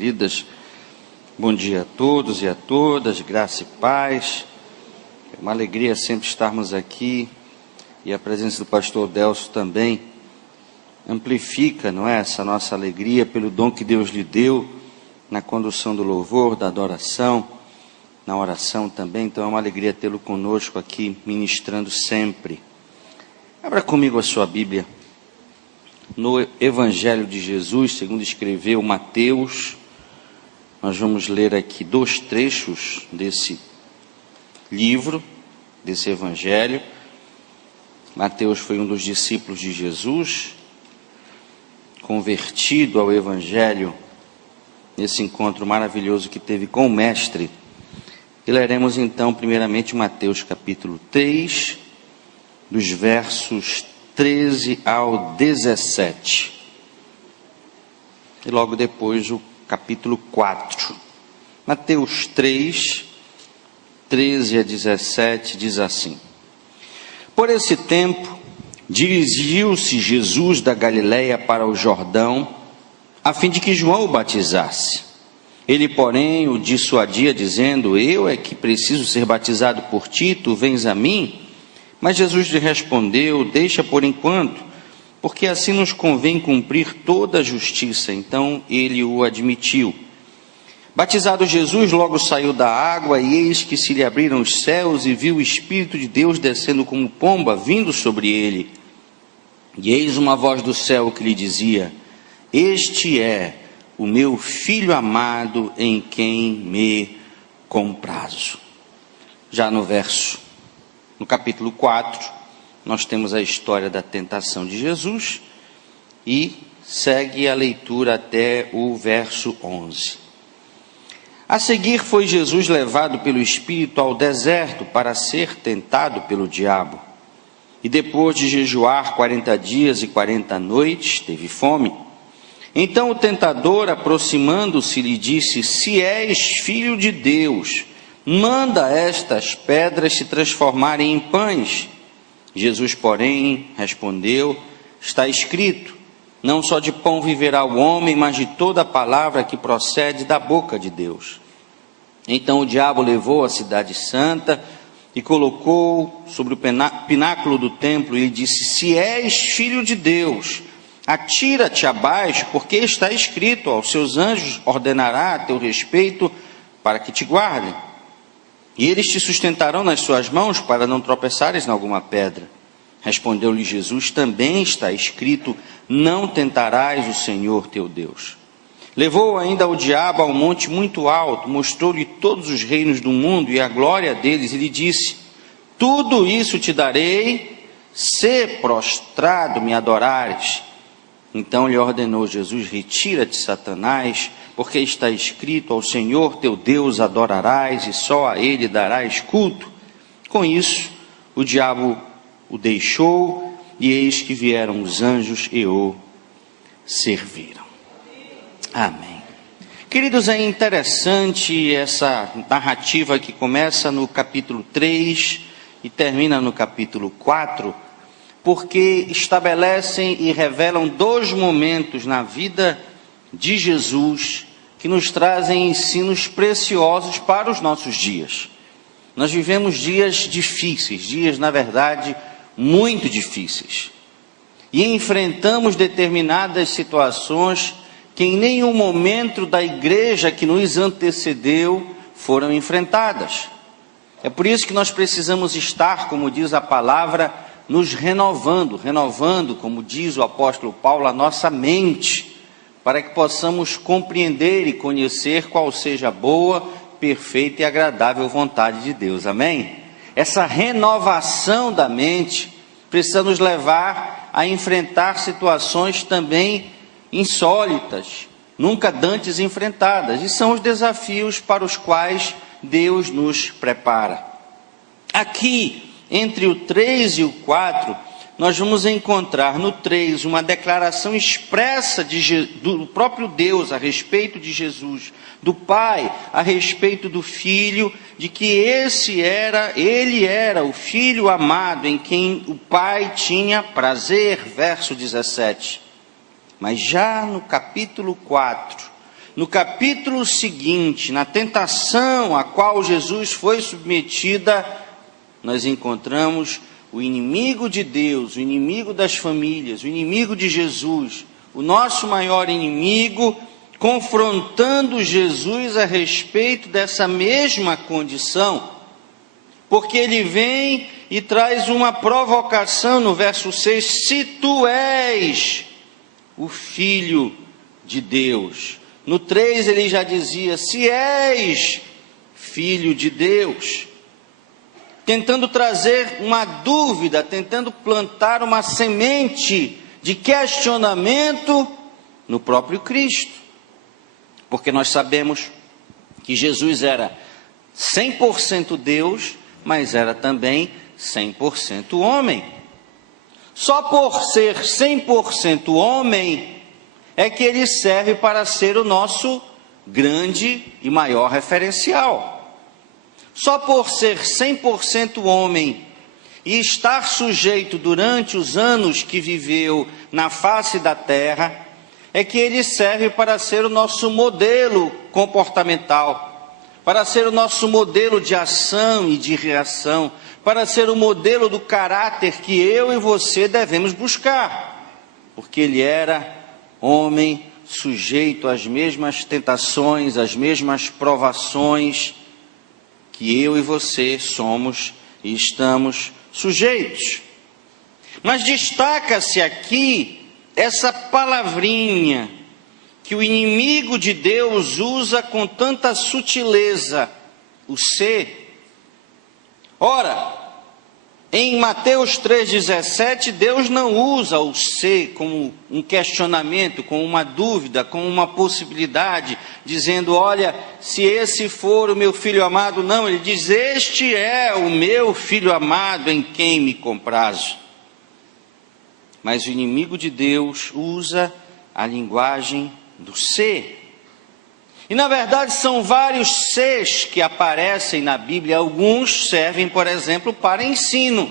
queridas. Bom dia a todos e a todas, graça e paz. É uma alegria sempre estarmos aqui e a presença do pastor Delcio também amplifica, não é, essa nossa alegria pelo dom que Deus lhe deu na condução do louvor, da adoração, na oração também. Então é uma alegria tê-lo conosco aqui, ministrando sempre. Abra comigo a sua Bíblia no Evangelho de Jesus, segundo escreveu Mateus. Nós vamos ler aqui 2 trechos desse livro, desse Evangelho. Mateus foi um dos discípulos de Jesus, convertido ao Evangelho, nesse encontro maravilhoso que teve com o Mestre. E leremos então, primeiramente, Mateus capítulo 3, dos versos 13 ao 17. E logo depois o capítulo 4. Mateus 3, 13 a 17, diz assim: Por esse tempo, dirigiu-se Jesus da Galiléia para o Jordão, a fim de que João o batizasse. Ele, porém, o dissuadia, dizendo: Eu é que preciso ser batizado por ti, tu vens a mim? Mas Jesus lhe respondeu: Deixa por enquanto, porque assim nos convém cumprir toda a justiça. Então ele o admitiu. Batizado Jesus, logo saiu da água, e eis que se lhe abriram os céus, e viu o Espírito de Deus descendo como pomba, vindo sobre ele. E eis uma voz do céu que lhe dizia: Este é o meu Filho amado, em quem me comprazo. Já no capítulo 4, nós temos a história da tentação de Jesus e segue a leitura até o verso 11. A seguir foi Jesus levado pelo Espírito ao deserto para ser tentado pelo diabo. E depois de jejuar 40 dias e 40 noites, teve fome. Então o tentador, aproximando-se, lhe disse: Se és filho de Deus, manda estas pedras se transformarem em pães. Jesus, porém, respondeu: Está escrito, não só de pão viverá o homem, mas de toda a palavra que procede da boca de Deus. Então o diabo levou a cidade santa e colocou sobre o pináculo do templo e lhe disse: Se és filho de Deus, atira-te abaixo, porque está escrito: Aos seus anjos ordenará a teu respeito para que te guardem. E eles te sustentarão nas suas mãos para não tropeçares em alguma pedra. Respondeu-lhe Jesus: Também está escrito: Não tentarás o Senhor teu Deus. Levou ainda o diabo a um monte muito alto, mostrou-lhe todos os reinos do mundo e a glória deles, e lhe disse: Tudo isso te darei, se prostrado me adorares. Então lhe ordenou Jesus: Retira-te, Satanás, porque está escrito: Ao Senhor teu Deus adorarás e só a ele darás culto. Com isso, o diabo o deixou, e eis que vieram os anjos e o serviram. Amém. Queridos, é interessante essa narrativa que começa no capítulo 3 e termina no capítulo 4, porque estabelecem e revelam 2 momentos na vida de Jesus que nos trazem ensinos preciosos para os nossos dias. Nós vivemos dias difíceis, dias, na verdade, muito difíceis. E enfrentamos determinadas situações que em nenhum momento da igreja que nos antecedeu foram enfrentadas. É por isso que nós precisamos estar, como diz a palavra, nos renovando, como diz o apóstolo Paulo, a nossa mente, para que possamos compreender e conhecer qual seja a boa, perfeita e agradável vontade de Deus. Amém? Essa renovação da mente precisa nos levar a enfrentar situações também insólitas, nunca dantes enfrentadas, e são os desafios para os quais Deus nos prepara. Aqui, entre o 3 e o 4, nós vamos encontrar no 3 uma declaração expressa do próprio Deus a respeito de Jesus, do Pai a respeito do Filho, de que ele era o Filho amado em quem o Pai tinha prazer, verso 17. Mas já no capítulo 4, no capítulo seguinte, na tentação a qual Jesus foi submetida, nós encontramos o inimigo de Deus, o inimigo das famílias, o inimigo de Jesus, o nosso maior inimigo, confrontando Jesus a respeito dessa mesma condição, porque ele vem e traz uma provocação no verso 6, se tu és o Filho de Deus. No 3 ele já dizia, se és Filho de Deus, tentando trazer uma dúvida, tentando plantar uma semente de questionamento no próprio Cristo, porque nós sabemos que Jesus era 100% Deus, mas era também 100% homem. Só por ser 100% homem é que ele serve para ser o nosso grande e maior referencial. Só por ser 100% homem e estar sujeito durante os anos que viveu na face da terra, é que ele serve para ser o nosso modelo comportamental, para ser o nosso modelo de ação e de reação, para ser o modelo do caráter que eu e você devemos buscar, porque ele era homem sujeito às mesmas tentações, às mesmas provações que eu e você somos e estamos sujeitos. Mas destaca-se aqui essa palavrinha que o inimigo de Deus usa com tanta sutileza, o ser. Ora, em Mateus 3,17, Deus não usa o ser como um questionamento, como uma dúvida, como uma possibilidade, dizendo, olha, se esse for o meu filho amado, não, ele diz, este é o meu filho amado em quem me comprazo. Mas o inimigo de Deus usa a linguagem do ser. E na verdade são vários seres que aparecem na Bíblia, alguns servem, por exemplo, para ensino.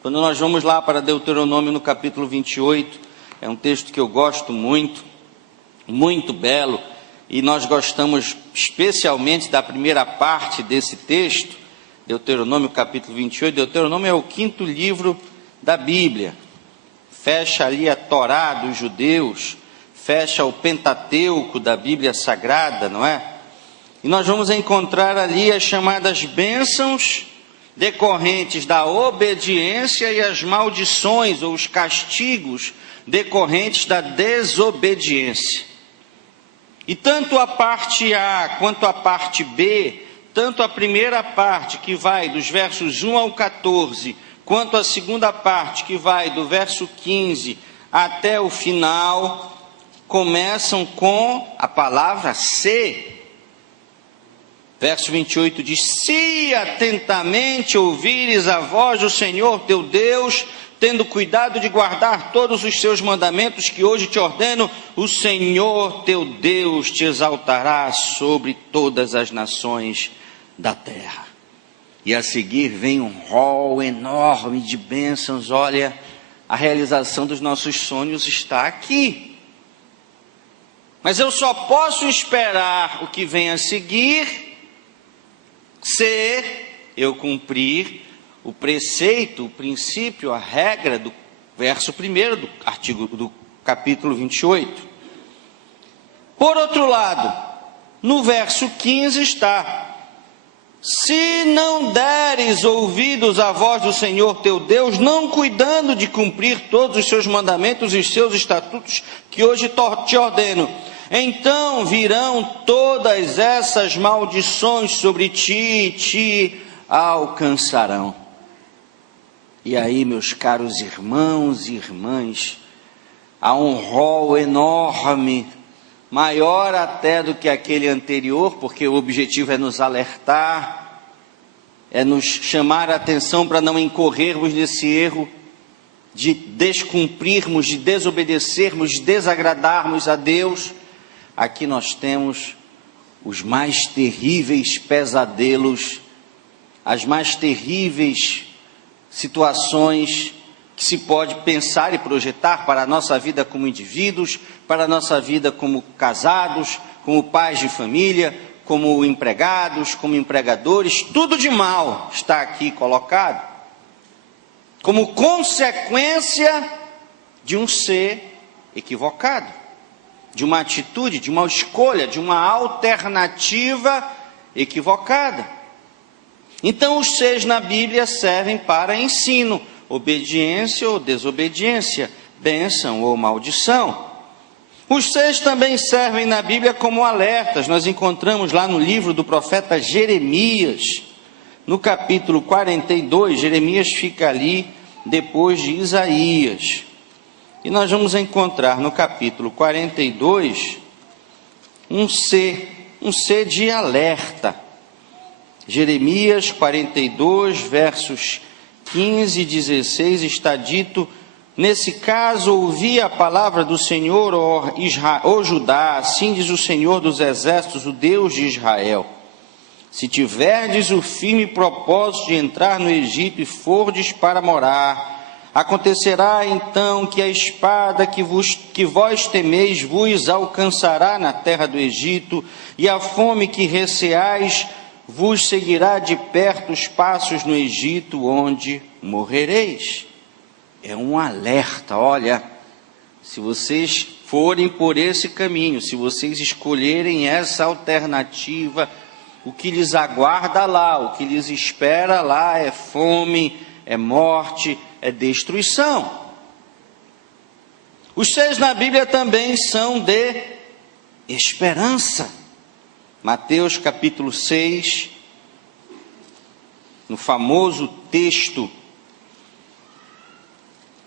Quando nós vamos lá para Deuteronômio no capítulo 28, é um texto que eu gosto muito, muito belo, e nós gostamos especialmente da primeira parte desse texto, Deuteronômio capítulo 28, Deuteronômio é o 5º livro da Bíblia, fecha ali a Torá dos judeus, fecha o Pentateuco da Bíblia Sagrada, não é? E nós vamos encontrar ali as chamadas bênçãos decorrentes da obediência e as maldições ou os castigos decorrentes da desobediência. E tanto a parte A quanto a parte B, tanto a primeira parte que vai dos versos 1 ao 14, quanto a segunda parte que vai do verso 15 até o final, começam com a palavra se. Verso 28 diz, se atentamente ouvires a voz do Senhor teu Deus, tendo cuidado de guardar todos os seus mandamentos que hoje te ordeno, o Senhor teu Deus te exaltará sobre todas as nações da terra. E a seguir vem um rol enorme de bênçãos. Olha, a realização dos nossos sonhos está aqui. Mas eu só posso esperar o que vem a seguir se eu cumprir o preceito, o princípio, a regra do verso 1 do capítulo 28. Por outro lado, no verso 15 está, se não deres ouvidos à voz do Senhor teu Deus, não cuidando de cumprir todos os seus mandamentos e os seus estatutos que hoje te ordeno, então virão todas essas maldições sobre ti e te alcançarão. E aí, meus caros irmãos e irmãs, há um rol enorme, maior até do que aquele anterior, porque o objetivo é nos alertar, é nos chamar a atenção para não incorrermos nesse erro de descumprirmos, de desobedecermos, de desagradarmos a Deus. Aqui nós temos os mais terríveis pesadelos, as mais terríveis situações que se pode pensar e projetar para a nossa vida como indivíduos, para a nossa vida como casados, como pais de família, como empregados, como empregadores, tudo de mal está aqui colocado, como consequência de um ser equivocado, de uma atitude, de uma escolha, de uma alternativa equivocada. Então os seis na Bíblia servem para ensino, obediência ou desobediência, bênção ou maldição. Os seis também servem na Bíblia como alertas. Nós encontramos lá no livro do profeta Jeremias, no capítulo 42, Jeremias fica ali depois de Isaías. E nós vamos encontrar no capítulo 42 um C de alerta. Jeremias 42, versos 15 e 16 está dito: nesse caso, ouvi a palavra do Senhor, ó Judá, assim diz o Senhor dos exércitos, o Deus de Israel. Se tiverdes o firme propósito de entrar no Egito e fordes para morar, acontecerá então que a espada que vós temeis vos alcançará na terra do Egito, e a fome que receais vos seguirá de perto os passos no Egito, onde morrereis. É um alerta, olha, se vocês forem por esse caminho, se vocês escolherem essa alternativa, o que lhes aguarda lá, o que lhes espera lá é fome, é morte, é destruição. Os seis na Bíblia também são de esperança. Mateus capítulo 6, no famoso texto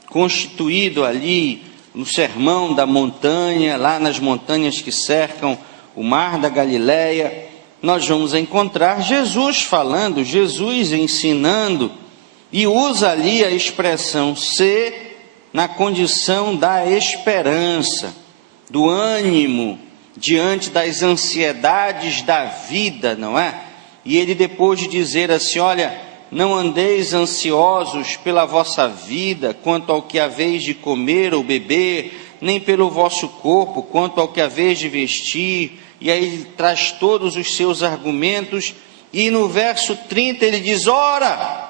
constituído ali no Sermão da Montanha, lá nas montanhas que cercam o mar da Galileia, nós vamos encontrar Jesus falando, Jesus ensinando, e usa ali a expressão ser na condição da esperança, do ânimo, diante das ansiedades da vida, não é? E ele, depois de dizer assim, olha, não andeis ansiosos pela vossa vida, quanto ao que haveis de comer ou beber, nem pelo vosso corpo, quanto ao que haveis de vestir. E aí ele traz todos os seus argumentos, e no verso 30 ele diz, ora,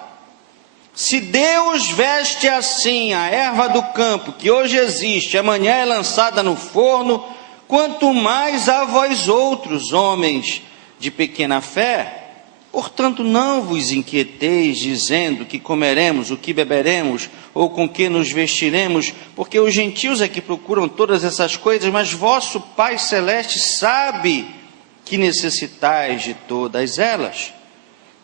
se Deus veste assim a erva do campo, que hoje existe, amanhã é lançada no forno, quanto mais a vós outros, homens de pequena fé. Portanto, não vos inquieteis, dizendo que comeremos, o que beberemos, ou com que nos vestiremos, porque os gentios é que procuram todas essas coisas, mas vosso Pai Celeste sabe que necessitais de todas elas.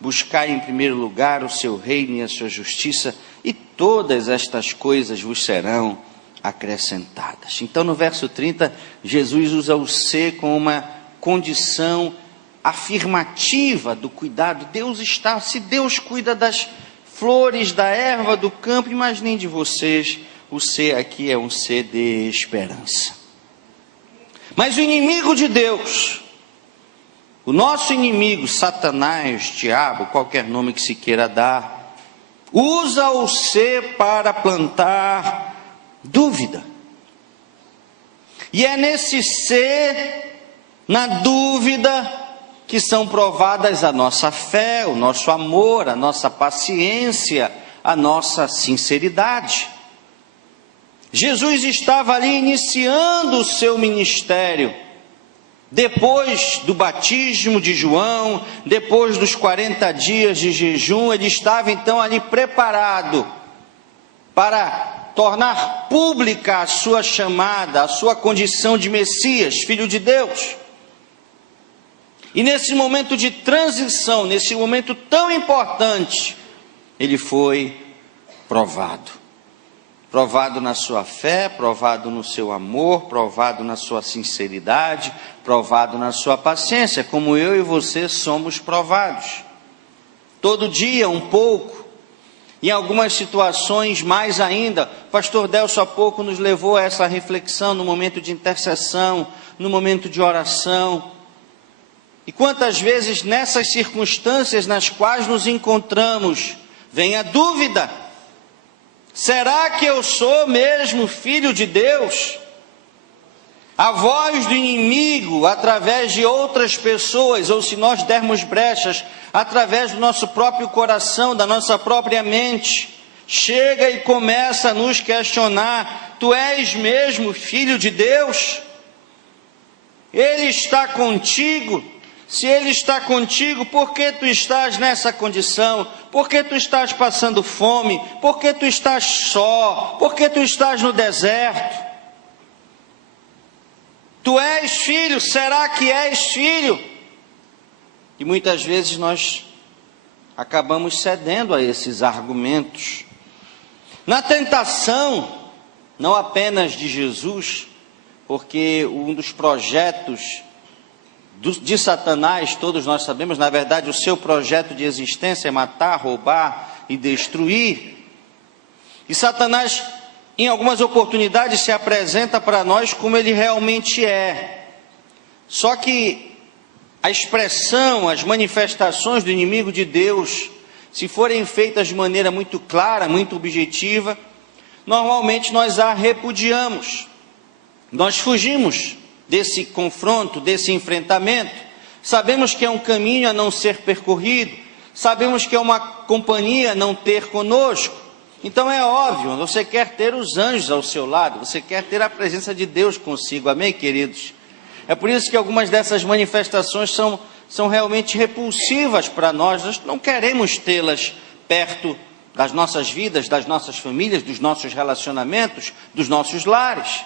Buscai em primeiro lugar o seu reino e a sua justiça, e todas estas coisas vos serão acrescentadas. Então, no verso 30, Jesus usa o ser como uma condição afirmativa do cuidado. Deus está, se Deus cuida das flores, da erva do campo, imaginem de vocês, o ser aqui é um ser de esperança. Mas o inimigo de Deus, o nosso inimigo, Satanás, diabo, qualquer nome que se queira dar, usa o ser para plantar dúvida. E é nesse ser, na dúvida, que são provadas a nossa fé, o nosso amor, a nossa paciência, a nossa sinceridade. Jesus estava ali iniciando o seu ministério, depois do batismo de João, depois dos 40 dias de jejum, ele estava então ali preparado para tornar pública a sua chamada, a sua condição de Messias, Filho de Deus. E nesse momento de transição, nesse momento tão importante, ele foi provado. Provado na sua fé, provado no seu amor, provado na sua sinceridade, provado na sua paciência, como eu e você somos provados. Todo dia um pouco, em algumas situações mais ainda. O pastor Delcio há pouco nos levou a essa reflexão no momento de intercessão, no momento de oração. E quantas vezes nessas circunstâncias nas quais nos encontramos, vem a dúvida: será que eu sou mesmo filho de Deus? a voz do inimigo através de outras pessoas, ou se nós dermos brechas, através do nosso próprio coração, da nossa própria mente, chega e começa a nos questionar: tu és mesmo filho de Deus? Ele está contigo? Se Ele está contigo, por que tu estás nessa condição? Por que tu estás passando fome? Por que tu estás só? Por que tu estás no deserto? Tu és filho, será que és filho? E muitas vezes nós acabamos cedendo a esses argumentos. Na tentação, não apenas de Jesus, porque um dos projetos de Satanás, todos nós sabemos, na verdade o seu projeto de existência é matar, roubar e destruir. E Satanás, em algumas oportunidades, se apresenta para nós como ele realmente é. Só que a expressão, as manifestações do inimigo de Deus, se forem feitas de maneira muito clara, muito objetiva, normalmente nós a repudiamos. Nós fugimos desse confronto, desse enfrentamento. Sabemos que é um caminho a não ser percorrido, sabemos que é uma companhia a não ter conosco. Então é óbvio, você quer ter os anjos ao seu lado, você quer ter a presença de Deus consigo, amém, queridos? É por isso que algumas dessas manifestações são realmente repulsivas para nós. Nós não queremos tê-las perto das nossas vidas, das nossas famílias, dos nossos relacionamentos, dos nossos lares.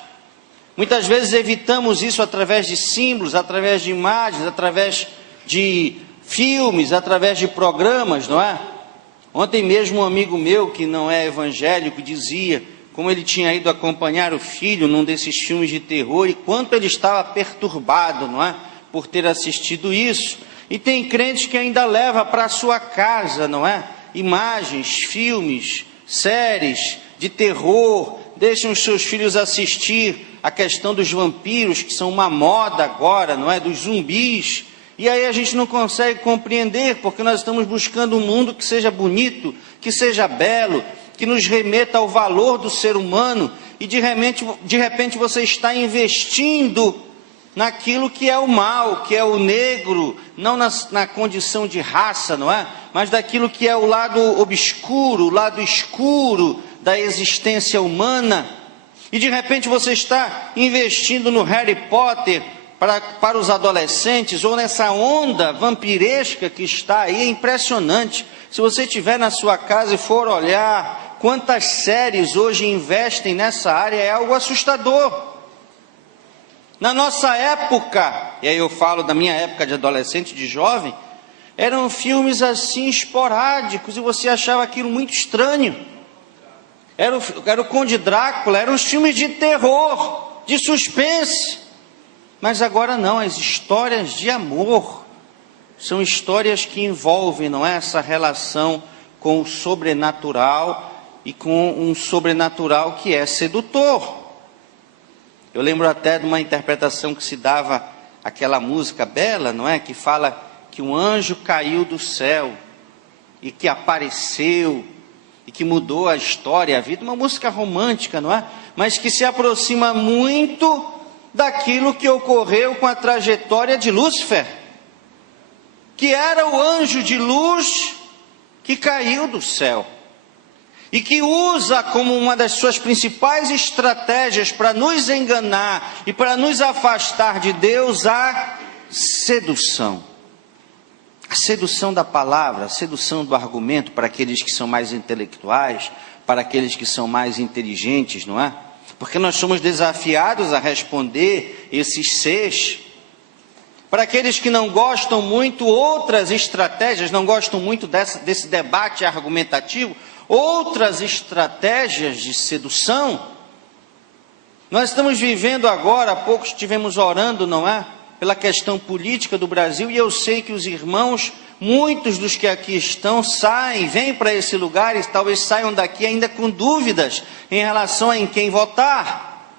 Muitas vezes evitamos isso através de símbolos, através de imagens, através de filmes, através de programas, não é? Ontem mesmo um amigo meu, que não é evangélico, dizia como ele tinha ido acompanhar o filho num desses filmes de terror e quanto ele estava perturbado, não é? Por ter assistido isso. E tem crentes que ainda leva para a sua casa, não é? Imagens, filmes, séries de terror, deixam os seus filhos assistir a questão dos vampiros, que são uma moda agora, não é? Dos zumbis. E aí a gente não consegue compreender, porque nós estamos buscando um mundo que seja bonito, que seja belo, que nos remeta ao valor do ser humano, e de repente você está investindo naquilo que é o mal, que é o negro, não na condição de raça, não é? Mas daquilo que é o lado obscuro, o lado escuro da existência humana. E de repente você está investindo no Harry Potter para os adolescentes, ou nessa onda vampiresca que está aí. É impressionante. Se você estiver na sua casa e for olhar quantas séries hoje investem nessa área, é algo assustador. Na nossa época, e aí eu falo da minha época de adolescente, de jovem, eram filmes assim esporádicos e você achava aquilo muito estranho. Era o Conde Drácula, eram os filmes de terror, de suspense. Mas agora não, as histórias de amor são histórias que envolvem, não é, essa relação com o sobrenatural e com um sobrenatural que é sedutor. Eu lembro até de uma interpretação que se dava aquela música bela, não é, que fala que um anjo caiu do céu e que apareceu e que mudou a história, a vida, uma música romântica, não é? Mas que se aproxima muito daquilo que ocorreu com a trajetória de Lúcifer, que era o anjo de luz que caiu do céu, e que usa como uma das suas principais estratégias para nos enganar e para nos afastar de Deus, a sedução. A sedução da palavra, a sedução do argumento para aqueles que são mais intelectuais, para aqueles que são mais inteligentes, não é? Porque nós somos desafiados a responder esses seis. Para aqueles que não gostam muito, outras estratégias, não gostam muito desse debate argumentativo, outras estratégias de sedução. Nós estamos vivendo agora, há pouco estivemos orando, não é? Pela questão política do Brasil, e eu sei que os irmãos, muitos dos que aqui estão, vêm para esse lugar e talvez saiam daqui ainda com dúvidas em relação a em quem votar.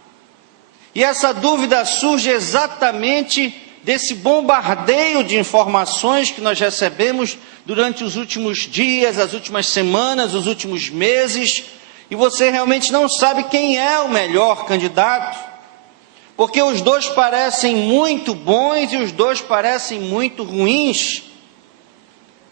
E essa dúvida surge exatamente desse bombardeio de informações que nós recebemos durante os últimos dias, as últimas semanas, os últimos meses, e você realmente não sabe quem é o melhor candidato. Porque os dois parecem muito bons e os dois parecem muito ruins,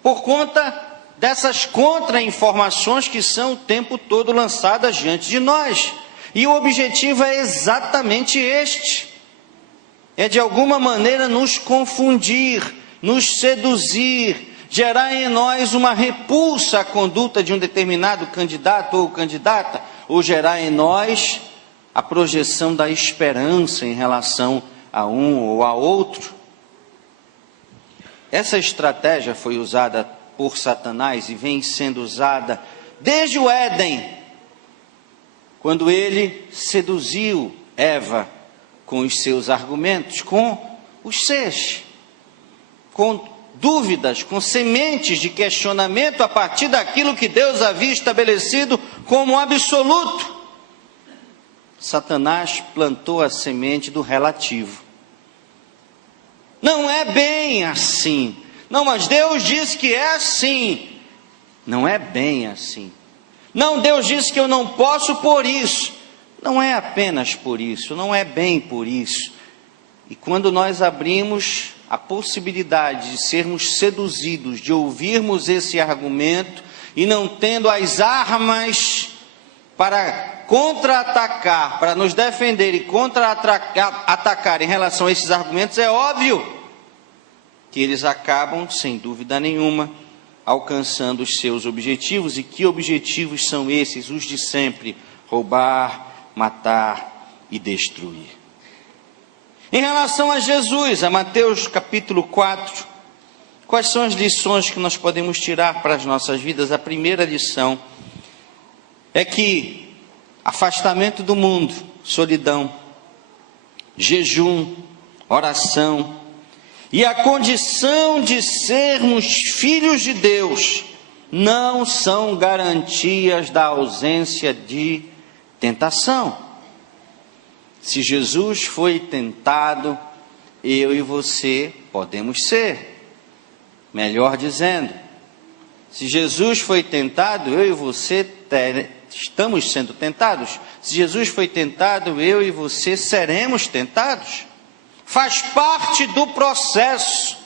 por conta dessas contra-informações que são o tempo todo lançadas diante de nós. E o objetivo é exatamente este: é de alguma maneira nos confundir, nos seduzir, gerar em nós uma repulsa à conduta de um determinado candidato ou candidata, ou gerar em nós a projeção da esperança em relação a um ou a outro. Essa estratégia foi usada por Satanás e vem sendo usada desde o Éden, quando ele seduziu Eva com os seus argumentos, com os seus, com dúvidas, com sementes de questionamento a partir daquilo que Deus havia estabelecido como absoluto. Satanás plantou a semente do relativo. Não é bem assim. Não, mas Deus disse que é assim. Não é bem assim. Não, Deus disse que eu não posso por isso. Não é apenas por isso, não é bem por isso. E quando nós abrimos a possibilidade de sermos seduzidos, de ouvirmos esse argumento, e não tendo as armas para contra-atacar, para nos defender e contra-atacar em relação a esses argumentos, é óbvio que eles acabam, sem dúvida nenhuma, alcançando os seus objetivos. E que objetivos são esses? Os de sempre: roubar, matar e destruir. Em relação a Jesus, a Mateus capítulo 4, quais são as lições que nós podemos tirar para as nossas vidas? A primeira lição é que afastamento do mundo, solidão, jejum, oração e a condição de sermos filhos de Deus não são garantias da ausência de tentação. Se Jesus foi tentado, eu e você podemos ser. Melhor dizendo, se Jesus foi tentado, eu e você estamos sendo tentados. Se Jesus foi tentado, eu e você seremos tentados. Faz parte do processo,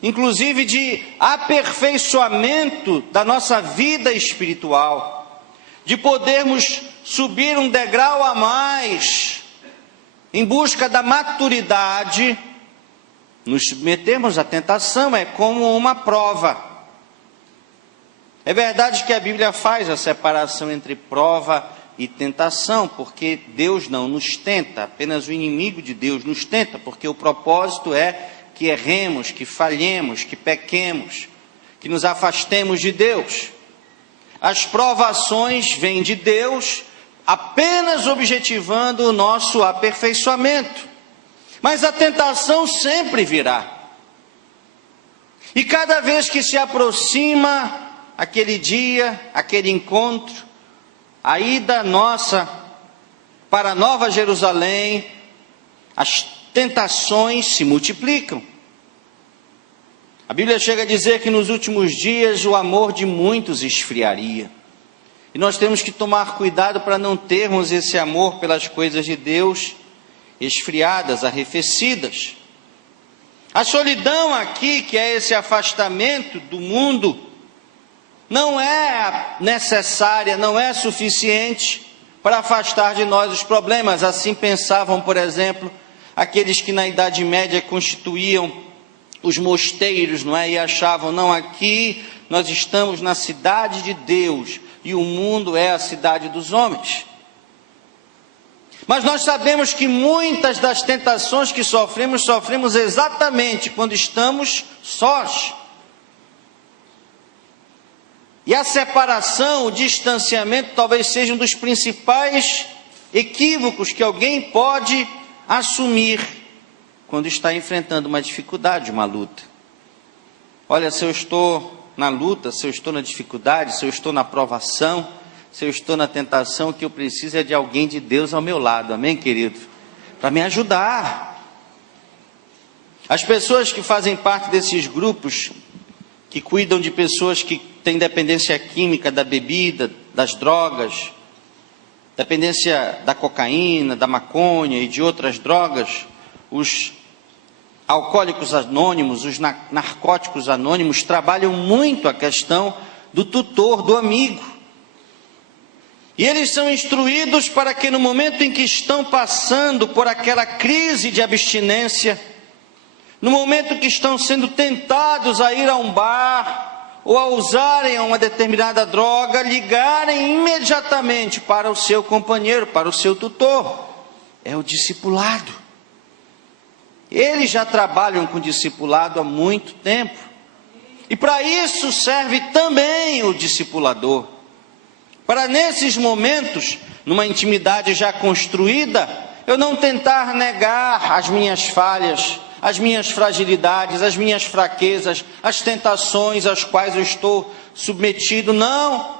inclusive de aperfeiçoamento da nossa vida espiritual, de podermos subir um degrau a mais, em busca da maturidade. Nos submetermos à tentação é como uma prova. É verdade que a Bíblia faz a separação entre prova e tentação, porque Deus não nos tenta, apenas o inimigo de Deus nos tenta, porque o propósito é que erremos, que falhemos, que pequemos, que nos afastemos de Deus. As provações vêm de Deus, apenas objetivando o nosso aperfeiçoamento. Mas a tentação sempre virá. E cada vez que se aproxima aquele dia, aquele encontro, a ida nossa para Nova Jerusalém, as tentações se multiplicam. A Bíblia chega a dizer que nos últimos dias o amor de muitos esfriaria. E nós temos que tomar cuidado para não termos esse amor pelas coisas de Deus esfriadas, arrefecidas. A solidão aqui, que é esse afastamento do mundo, não é necessária, não é suficiente para afastar de nós os problemas. Assim pensavam, por exemplo, aqueles que na Idade Média constituíam os mosteiros, não é? E achavam, não, aqui nós estamos na cidade de Deus e o mundo é a cidade dos homens. Mas nós sabemos que muitas das tentações que sofremos exatamente quando estamos sós. E a separação, o distanciamento talvez seja um dos principais equívocos que alguém pode assumir quando está enfrentando uma dificuldade, uma luta. Olha, se eu estou na luta, se eu estou na dificuldade, se eu estou na provação, se eu estou na tentação, o que eu preciso é de alguém de Deus ao meu lado, amém, querido? Para me ajudar. As pessoas que fazem parte desses grupos, que cuidam de pessoas que têm dependência química da bebida, das drogas, dependência da cocaína, da maconha e de outras drogas, os alcoólicos anônimos, os narcóticos anônimos trabalham muito a questão do tutor, do amigo. E eles são instruídos para que no momento em que estão passando por aquela crise de abstinência, no momento que estão sendo tentados a ir a um bar ou a usarem uma determinada droga, ligarem imediatamente para o seu companheiro, para o seu tutor. É o discipulado. Eles já trabalham com discipulado há muito tempo. E para isso serve também o discipulador. Para nesses momentos, numa intimidade já construída, eu não tentar negar as minhas falhas, as minhas fragilidades, as minhas fraquezas, as tentações às quais eu estou submetido. Não,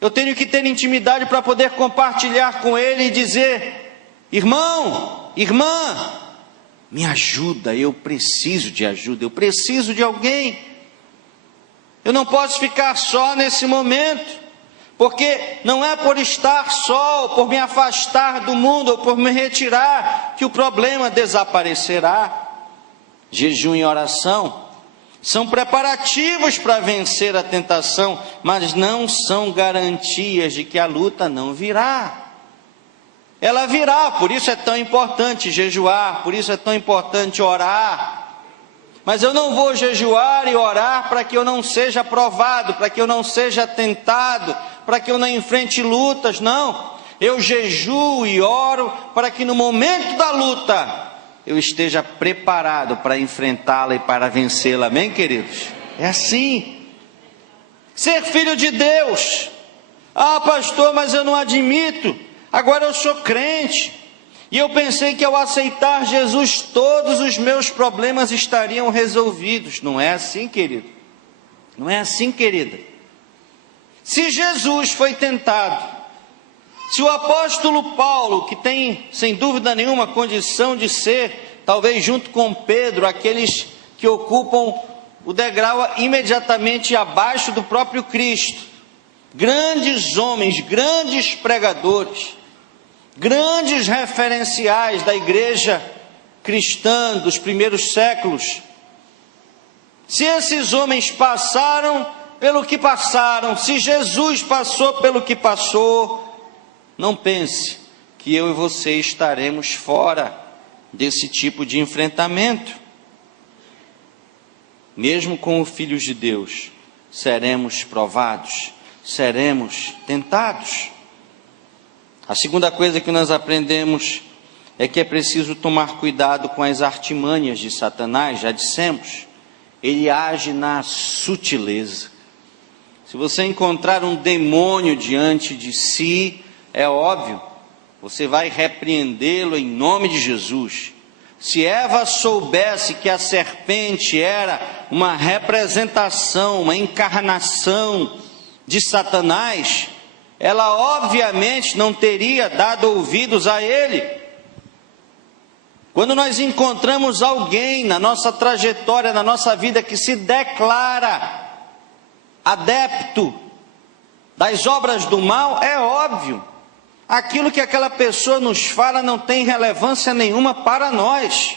eu tenho que ter intimidade para poder compartilhar com ele e dizer: irmão, irmã, me ajuda, eu preciso de ajuda, eu preciso de alguém. Eu não posso ficar só nesse momento, porque não é por estar só, ou por me afastar do mundo, ou por me retirar, que o problema desaparecerá. Jejum e oração são preparativos para vencer a tentação, mas não são garantias de que a luta não virá. Ela virá, por isso é tão importante jejuar, por isso é tão importante orar. Mas eu não vou jejuar e orar para que eu não seja provado, para que eu não seja tentado, para que eu não enfrente lutas, não. Eu jejuo e oro para que no momento da luta eu esteja preparado para enfrentá-la e para vencê-la, amém, queridos? É assim. Ser filho de Deus. Ah, pastor, mas eu não admito. Agora eu sou crente. E eu pensei que ao aceitar Jesus, todos os meus problemas estariam resolvidos. Não é assim, querido. Não é assim, querida. Se Jesus foi tentado, se o apóstolo Paulo, que tem sem dúvida nenhuma condição de ser, talvez junto com Pedro, aqueles que ocupam o degrau imediatamente abaixo do próprio Cristo, grandes homens, grandes pregadores, grandes referenciais da igreja cristã dos primeiros séculos, se esses homens passaram pelo que passaram, se Jesus passou pelo que passou, não pense que eu e você estaremos fora desse tipo de enfrentamento. Mesmo como filhos de Deus, seremos provados, seremos tentados. A segunda coisa que nós aprendemos é que é preciso tomar cuidado com as artimanhas de Satanás, já dissemos. Ele age na sutileza. Se você encontrar um demônio diante de si, é óbvio, você vai repreendê-lo em nome de Jesus. Se Eva soubesse que a serpente era uma representação, uma encarnação de Satanás, ela obviamente não teria dado ouvidos a ele. Quando nós encontramos alguém na nossa trajetória, na nossa vida, que se declara adepto das obras do mal, é óbvio, aquilo que aquela pessoa nos fala não tem relevância nenhuma para nós.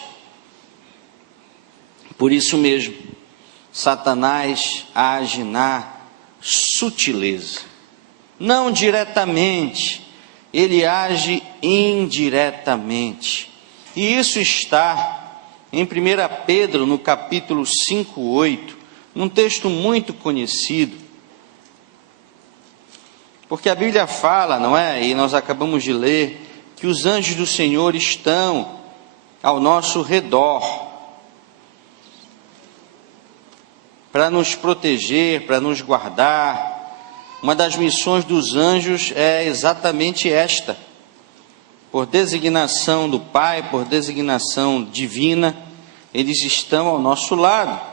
Por isso mesmo, Satanás age na sutileza, não diretamente, ele age indiretamente. E isso está em 1 Pedro, no capítulo 5:8, num texto muito conhecido, porque a Bíblia fala, não é? E nós acabamos de ler, que os anjos do Senhor estão ao nosso redor, para nos proteger, para nos guardar. Uma das missões dos anjos é exatamente esta. Por designação do Pai, por designação divina, eles estão ao nosso lado.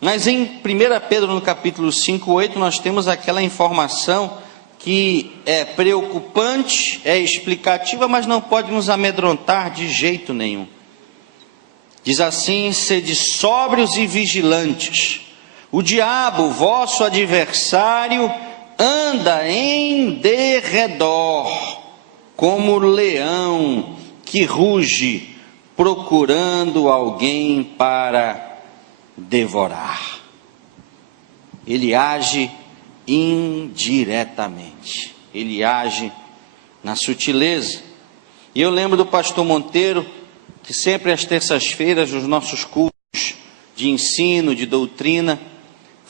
Mas em 1 Pedro, no capítulo 5:8, nós temos aquela informação que é preocupante, é explicativa, mas não pode nos amedrontar de jeito nenhum. Diz assim: sede sóbrios e vigilantes. O diabo, vosso adversário, anda em derredor, como leão que ruge, procurando alguém para devorar. Ele age indiretamente, ele age na sutileza. E eu lembro do pastor Monteiro, que sempre às terças-feiras, nos nossos cultos de ensino, de doutrina,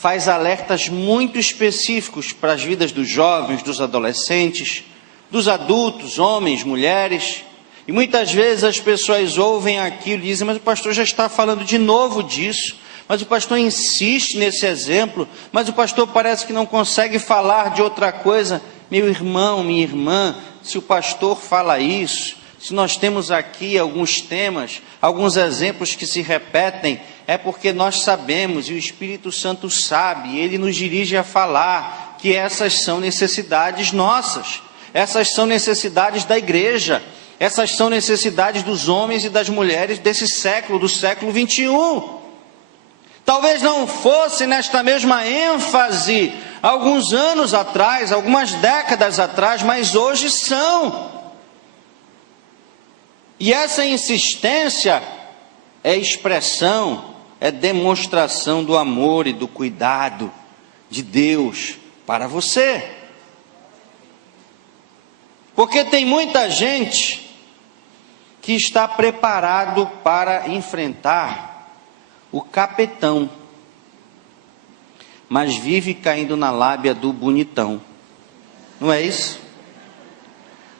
faz alertas muito específicos para as vidas dos jovens, dos adolescentes, dos adultos, homens, mulheres. E muitas vezes as pessoas ouvem aquilo e dizem: mas o pastor já está falando de novo disso, mas o pastor insiste nesse exemplo, mas o pastor parece que não consegue falar de outra coisa. Meu irmão, minha irmã, se o pastor fala isso, se nós temos aqui alguns temas, alguns exemplos que se repetem, é porque nós sabemos, e o Espírito Santo sabe, ele nos dirige a falar que essas são necessidades nossas, essas são necessidades da igreja, essas são necessidades dos homens e das mulheres desse século, do século 21. Talvez não fosse nesta mesma ênfase alguns anos atrás, algumas décadas atrás, mas hoje são. E essa insistência é expressão, é demonstração do amor e do cuidado de Deus para você. Porque tem muita gente que está preparado para enfrentar o capetão, mas vive caindo na lábia do bonitão. Não é isso?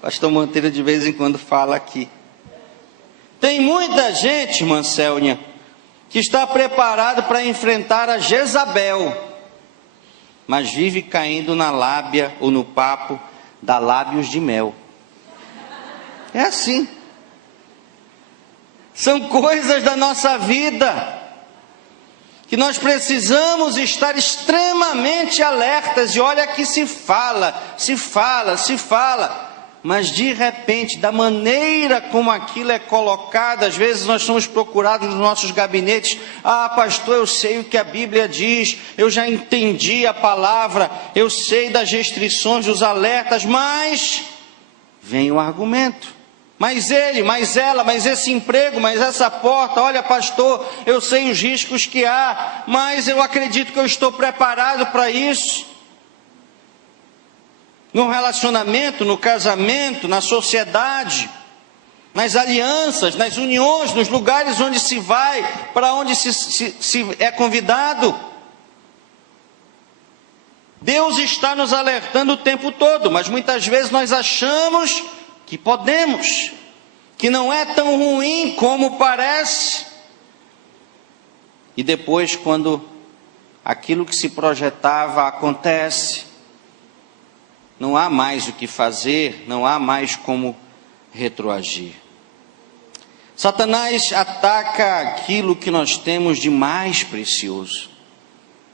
Pastor Monteiro de vez em quando fala aqui. Tem muita gente, irmã Célnia, que está preparado para enfrentar a Jezabel, mas vive caindo na lábia ou no papo da lábios de mel. É assim. São coisas da nossa vida que nós precisamos estar extremamente alertas. E olha que se fala, mas de repente, da maneira como aquilo é colocado, às vezes nós somos procurados nos nossos gabinetes: ah, pastor, eu sei o que a Bíblia diz, eu já entendi a palavra, eu sei das restrições, dos alertas, mas vem o argumento. Mas ele, mas ela, mas esse emprego, mas essa porta, olha pastor, eu sei os riscos que há, mas eu acredito que eu estou preparado para isso. No relacionamento, no casamento, na sociedade, nas alianças, nas uniões, nos lugares onde se vai, para onde se é convidado. Deus está nos alertando o tempo todo, mas muitas vezes nós achamos que podemos, que não é tão ruim como parece. E depois, quando aquilo que se projetava acontece, não há mais o que fazer, não há mais como retroagir. Satanás ataca aquilo que nós temos de mais precioso.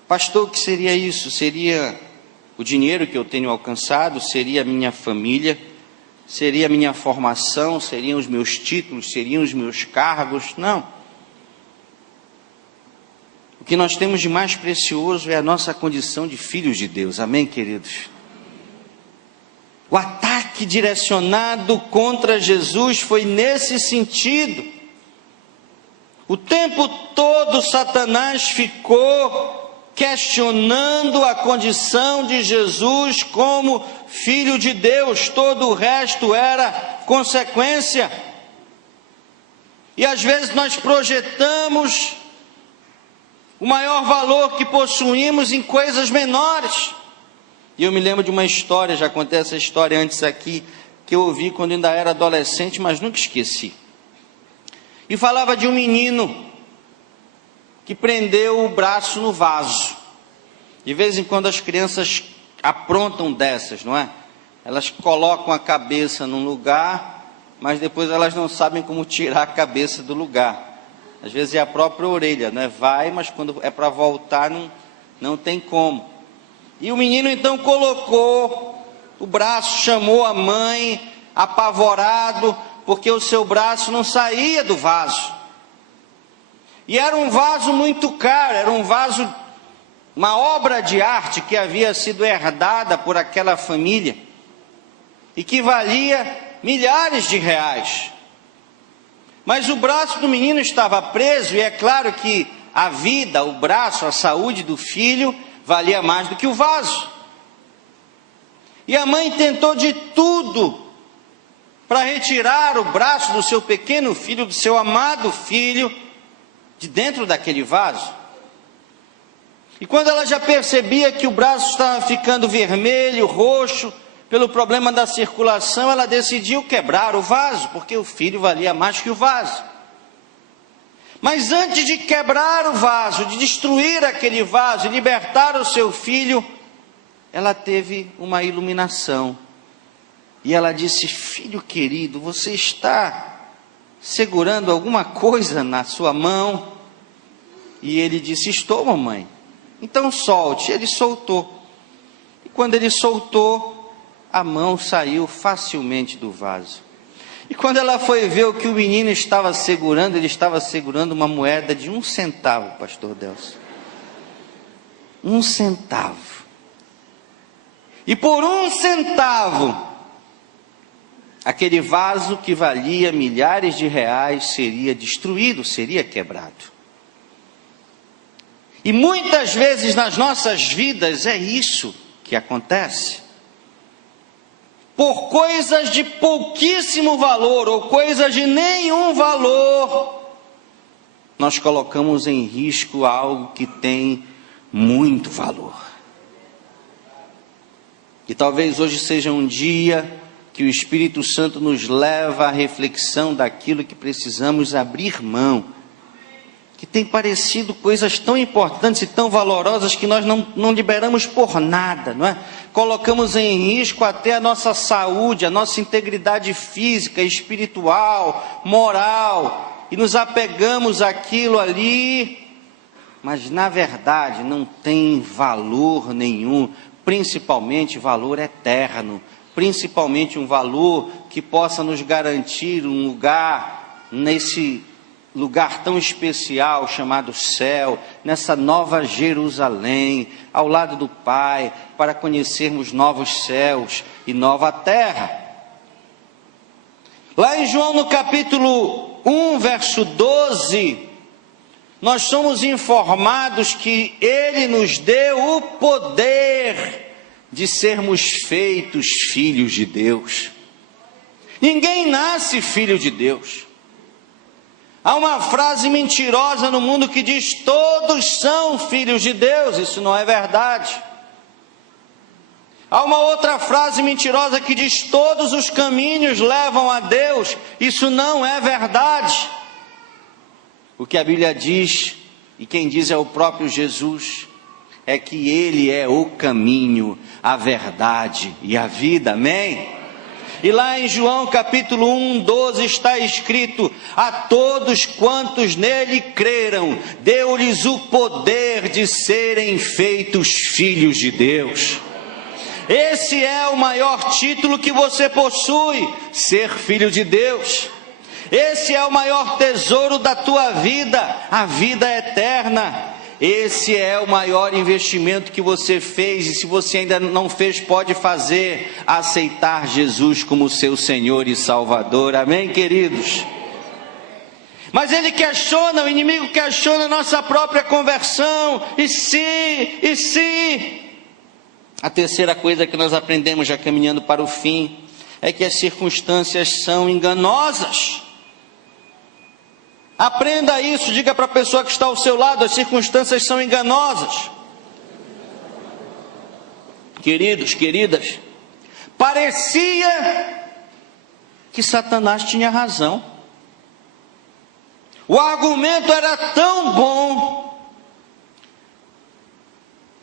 Pastor, o que seria isso? Seria o dinheiro que eu tenho alcançado? Seria a minha família? Seria a minha formação? Seriam os meus títulos? Seriam os meus cargos? Não. O que nós temos de mais precioso é a nossa condição de filhos de Deus. Amém, queridos? O ataque direcionado contra Jesus foi nesse sentido. O tempo todo Satanás ficou questionando a condição de Jesus como Filho de Deus. Todo o resto era consequência. E às vezes nós projetamos o maior valor que possuímos em coisas menores. E eu me lembro de uma história, já contei essa história antes aqui, que eu ouvi quando ainda era adolescente, mas nunca esqueci. E falava de um menino que prendeu o braço no vaso. De vez em quando as crianças aprontam dessas, não é? Elas colocam a cabeça num lugar, mas depois elas não sabem como tirar a cabeça do lugar. Às vezes é a própria orelha, não é? Vai, mas quando é para voltar não tem como. E o menino então colocou o braço, chamou a mãe, apavorado, porque o seu braço não saía do vaso. E era um vaso muito caro, era um vaso uma obra de arte que havia sido herdada por aquela família e que valia milhares de reais. Mas o braço do menino estava preso e é claro que a vida, o braço, a saúde do filho valia mais do que o vaso. E a mãe tentou de tudo para retirar o braço do seu pequeno filho, do seu amado filho, de dentro daquele vaso. E quando ela já percebia que o braço estava ficando vermelho, roxo, pelo problema da circulação, ela decidiu quebrar o vaso, porque o filho valia mais que o vaso. Mas antes de quebrar o vaso, de destruir aquele vaso e libertar o seu filho, ela teve uma iluminação. E ela disse: filho querido, você está segurando alguma coisa na sua mão? E ele disse: estou, mamãe. Então solte. Ele soltou. E quando ele soltou, a mão saiu facilmente do vaso. E quando ela foi ver o que o menino estava segurando, ele estava segurando uma moeda de 1 centavo, pastor Delcio. 1 centavo. E por 1 centavo, aquele vaso que valia milhares de reais seria destruído, seria quebrado. E muitas vezes nas nossas vidas é isso que acontece. Por coisas de pouquíssimo valor ou coisas de nenhum valor, nós colocamos em risco algo que tem muito valor. E talvez hoje seja um dia que o Espírito Santo nos leva à reflexão daquilo que precisamos abrir mão, que tem parecido coisas tão importantes e tão valorosas que nós não liberamos por nada, não é? Colocamos em risco até a nossa saúde, a nossa integridade física, espiritual, moral, e nos apegamos àquilo ali, mas na verdade não tem valor nenhum, principalmente valor eterno, principalmente um valor que possa nos garantir um lugar nesse lugar tão especial chamado céu, nessa nova Jerusalém, ao lado do Pai, para conhecermos novos céus e nova terra. Lá em João no capítulo 1, verso 12, nós somos informados que Ele nos deu o poder de sermos feitos filhos de Deus. Ninguém nasce filho de Deus. Há uma frase mentirosa no mundo que diz: todos são filhos de Deus. Isso não é verdade. Há uma outra frase mentirosa que diz: todos os caminhos levam a Deus. Isso não é verdade. O que a Bíblia diz, e quem diz é o próprio Jesus, é que Ele é o caminho, a verdade e a vida. Amém? E lá em João capítulo 1, 12 está escrito: a todos quantos nele creram, deu-lhes o poder de serem feitos filhos de Deus. Esse é o maior título que você possui, ser filho de Deus. Esse é o maior tesouro da tua vida, a vida eterna. Esse é o maior investimento que você fez, e se você ainda não fez, pode fazer: aceitar Jesus como seu Senhor e Salvador. Amém, queridos? Mas ele questiona, o inimigo questiona a nossa própria conversão. E se? A terceira coisa que nós aprendemos, já caminhando para o fim, é que as circunstâncias são enganosas. Aprenda isso, diga para a pessoa que está ao seu lado: as circunstâncias são enganosas. Queridos, queridas, parecia que Satanás tinha razão. O argumento era tão bom,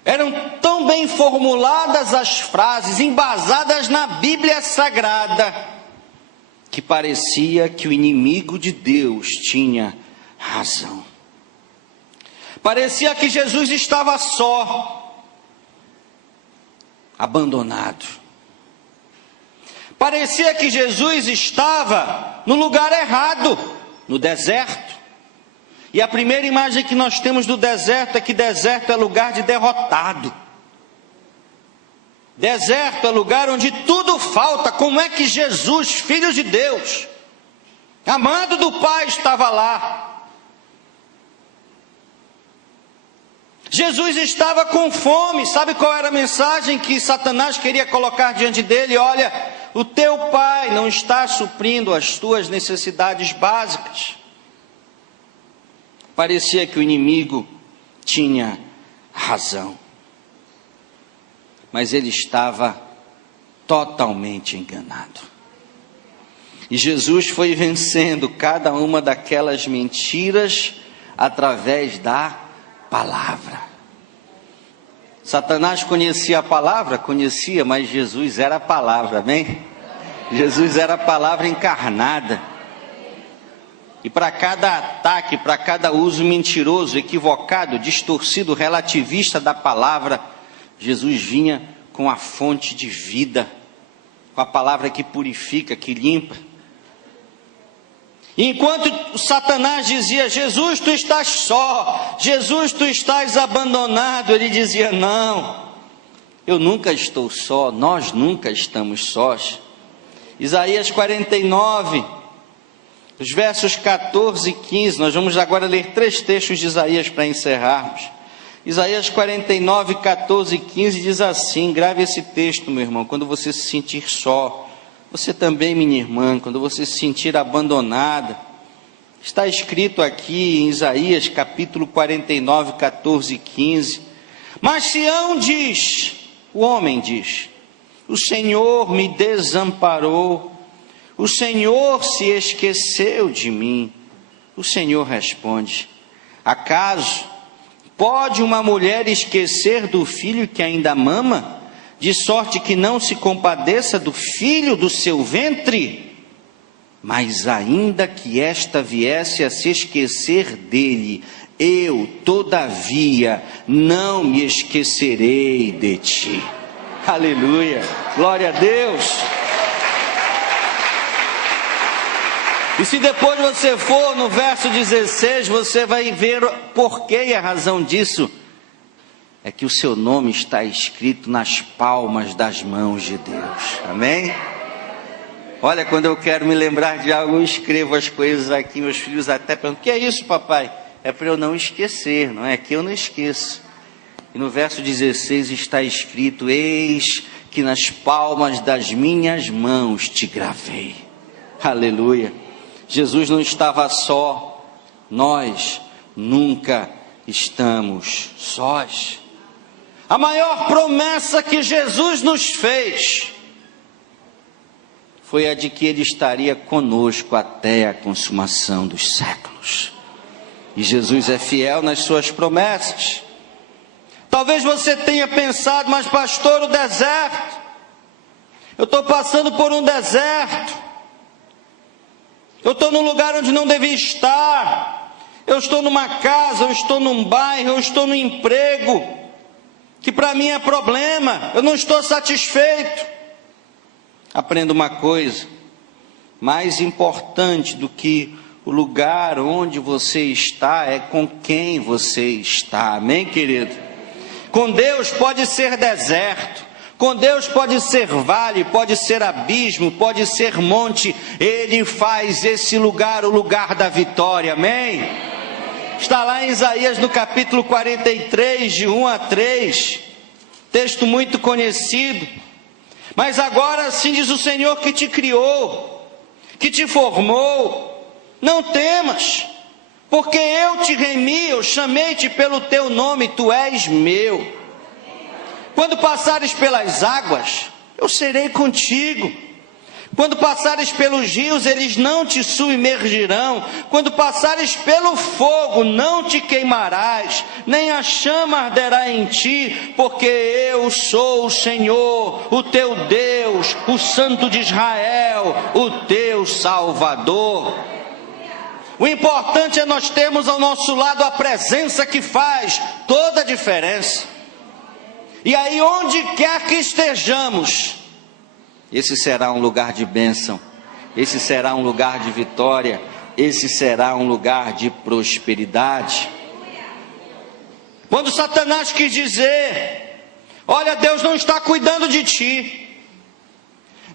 eram tão bem formuladas as frases, embasadas na Bíblia Sagrada, que parecia que o inimigo de Deus tinha razão. Parecia que Jesus estava só, abandonado. Parecia que Jesus estava no lugar errado, no deserto. E a primeira imagem que nós temos do deserto é que deserto é lugar de derrotado. Deserto é lugar onde tudo falta. Como é que Jesus, Filho de Deus, amado do Pai, estava lá? Jesus estava com fome. Sabe qual era a mensagem que Satanás queria colocar diante dele? Olha, o teu pai não está suprindo as tuas necessidades básicas. Parecia que o inimigo tinha razão, mas ele estava totalmente enganado. E Jesus foi vencendo cada uma daquelas mentiras através da palavra. Satanás conhecia a palavra? Conhecia, mas Jesus era a palavra, amém? Jesus era a palavra encarnada. E para cada ataque, para cada uso mentiroso, equivocado, distorcido, relativista da palavra, Jesus vinha com a fonte de vida, com a palavra que purifica, que limpa. E enquanto Satanás dizia: Jesus, tu estás só, Jesus, tu estás abandonado, ele dizia: não, eu nunca estou só, nós nunca estamos sós. Isaías 49, os versos 14 e 15, nós vamos agora ler 3 textos de Isaías para encerrarmos. Isaías 49, 14 e 15 diz assim, grave esse texto, meu irmão, quando você se sentir só, você também, minha irmã, quando você se sentir abandonada, está escrito aqui em Isaías capítulo 49, 14 e 15, mas Sião diz, o homem diz, o Senhor me desamparou, o Senhor se esqueceu de mim. O Senhor responde: acaso pode uma mulher esquecer do filho que ainda mama, de sorte que não se compadeça do filho do seu ventre? Mas ainda que esta viesse a se esquecer dele, eu, todavia, não me esquecerei de ti. Aleluia, glória a Deus. E se depois você for no verso 16, você vai ver o porquê e a razão disso. É que o seu nome está escrito nas palmas das mãos de Deus. Amém? Olha, quando eu quero me lembrar de algo, eu escrevo as coisas aqui. Meus filhos até perguntam: o que é isso, papai? É para eu não esquecer, não é? Que eu não esqueço. E no verso 16 está escrito: eis que nas palmas das minhas mãos te gravei. Aleluia. Jesus não estava só, nós nunca estamos sós. A maior promessa que Jesus nos fez foi a de que Ele estaria conosco até a consumação dos séculos. E Jesus é fiel nas suas promessas. Talvez você tenha pensado: mas pastor, o deserto, eu estou passando por um deserto. Eu estou num lugar onde não devia estar. Eu estou numa casa, eu estou num bairro, eu estou num emprego que para mim é problema. Eu não estou satisfeito. Aprenda uma coisa: mais importante do que o lugar onde você está é com quem você está. Amém, querido? Com Deus pode ser deserto. Com Deus pode ser vale, pode ser abismo, pode ser monte. Ele faz esse lugar o lugar da vitória, amém? Está lá em Isaías no capítulo 43, de 1 a 3, texto muito conhecido. Mas agora assim diz o Senhor que te criou, que te formou: não temas, porque eu te remi, eu chamei-te pelo teu nome, tu és meu. Quando passares pelas águas, eu serei contigo. Quando passares pelos rios, eles não te submergirão. Quando passares pelo fogo, não te queimarás, nem a chama arderá em ti, porque eu sou o Senhor, o teu Deus, o Santo de Israel, o teu Salvador. O importante é nós termos ao nosso lado a presença que faz toda a diferença. E aí, onde quer que estejamos, esse será um lugar de bênção, esse será um lugar de vitória, esse será um lugar de prosperidade. Quando Satanás quis dizer: olha, Deus não está cuidando de ti,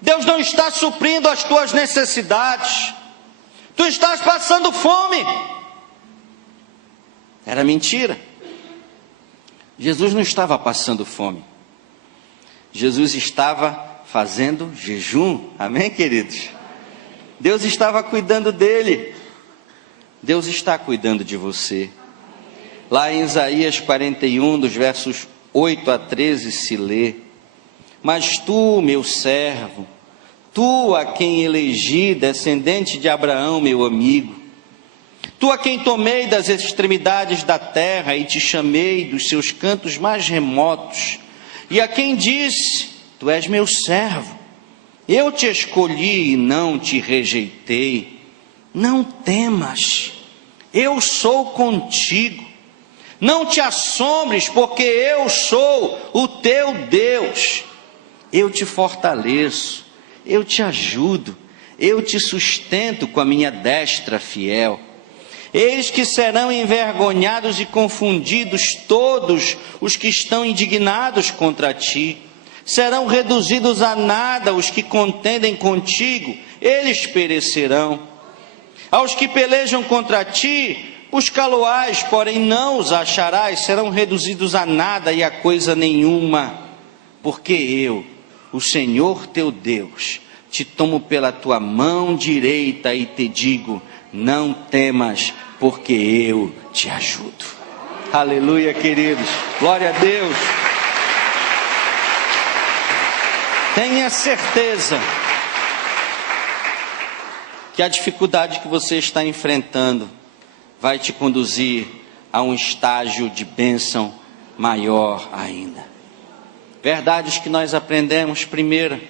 Deus não está suprindo as tuas necessidades, tu estás passando fome, era mentira. Jesus não estava passando fome, Jesus estava fazendo jejum, amém, queridos? Deus estava cuidando dele, Deus está cuidando de você. Lá em Isaías 41, dos versos 8 a 13, se lê: mas tu, meu servo, tu a quem elegi, descendente de Abraão, meu amigo, tu a quem tomei das extremidades da terra e te chamei dos seus cantos mais remotos, e a quem disse: tu és meu servo, eu te escolhi e não te rejeitei, não temas, eu sou contigo. Não te assombres, porque eu sou o teu Deus. Eu te fortaleço, eu te ajudo, eu te sustento com a minha destra fiel. Eis que serão envergonhados e confundidos todos os que estão indignados contra ti. Serão reduzidos a nada os que contendem contigo, eles perecerão. Aos que pelejam contra ti, buscá-lo-ás, porém não os acharás, serão reduzidos a nada e a coisa nenhuma, porque eu, o Senhor teu Deus, te tomo pela tua mão direita e te digo: não temas, porque eu te ajudo. Aleluia, queridos, glória a Deus. Tenha certeza que a dificuldade que você está enfrentando vai te conduzir a um estágio de bênção maior ainda. Verdades que nós aprendemos. Primeira,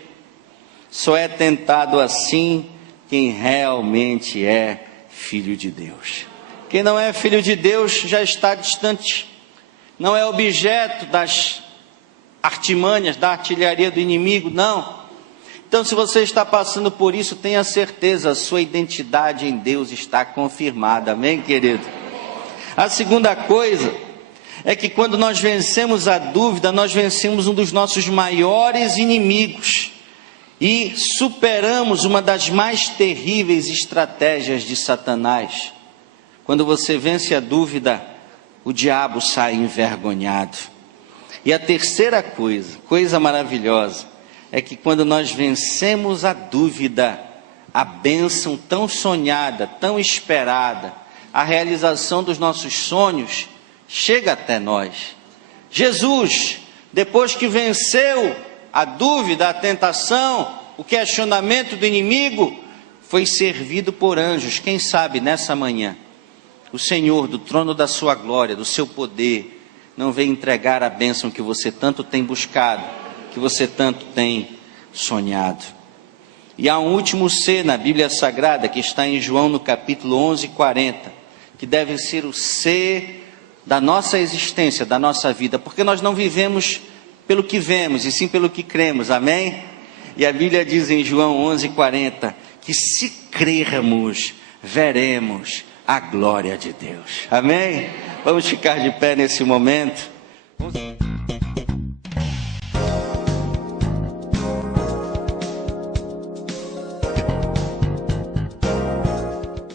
só é tentado assim quem realmente é filho de Deus. Quem não é filho de Deus já está distante, não é objeto das artimanhas, da artilharia do inimigo, não. Então, se você está passando por isso, tenha certeza, a sua identidade em Deus está confirmada, amém, querido? A segunda coisa é que quando nós vencemos a dúvida, nós vencemos um dos nossos maiores inimigos e superamos uma das mais terríveis estratégias de Satanás. Quando você vence a dúvida, o diabo sai envergonhado. E a terceira coisa maravilhosa, é que quando nós vencemos a dúvida, a bênção tão sonhada, tão esperada, a realização dos nossos sonhos, chega até nós. Jesus, depois que venceu a dúvida, a tentação, o questionamento do inimigo, foi servido por anjos. Quem sabe nessa manhã, o Senhor, do trono da sua glória, do seu poder, não vem entregar a bênção que você tanto tem buscado, que você tanto tem sonhado. E há um último C na Bíblia Sagrada, que está em João no capítulo 11, 40, que deve ser o C da nossa existência, da nossa vida, porque nós não vivemos pelo que vemos, e sim pelo que cremos, amém? E a Bíblia diz em João 11, 40, que se crermos, veremos a glória de Deus, amém? Vamos ficar de pé nesse momento.